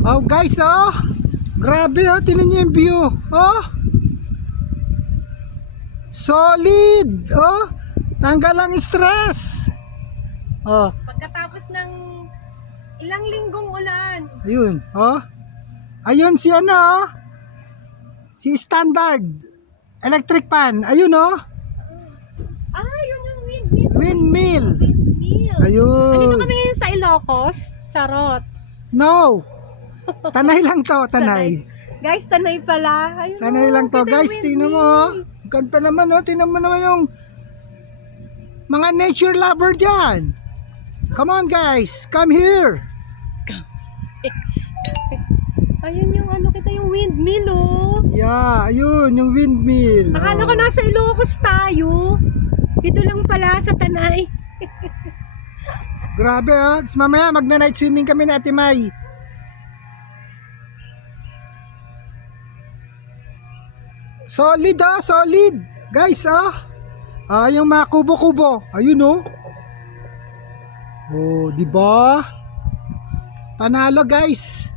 Oh guys, oh. Grabe, oh. Tingnan niyo yung view. Oh. Solid. Oh. Tanggal ang stress. Oh. Pagkatapos ng ilang linggong ulan. Ayun, oh. Ayun si ano, oh. Si Standard Electric Pan. Ayun, oh. Yun yung windmill. Windmill. Windmill. Ayun. Andito kami ngayon sa Ilocos. Charot. No. Tanay lang to, tanay. Guys, tanay pala. Ayun, Tanay lang to, kita yung guys. Tingnan mo, oh. Ganda naman, oh. Tingnan mo naman yung mga nature lover dyan. Come on, guys. Come here. Ayun yung ano kita yung windmill, oh. Yeah, ayun, yung windmill. Akala ko Oh. nasa Ilocos tayo. Dito lang pala sa Tanay. Grabe, oh. Tapos mamaya magna-night swimming kami na Ate May. Solid, oh. Solid. Guys, oh. Yung mga kubo-kubo. Ayun, oh. Oh, di ba? Panalo, guys.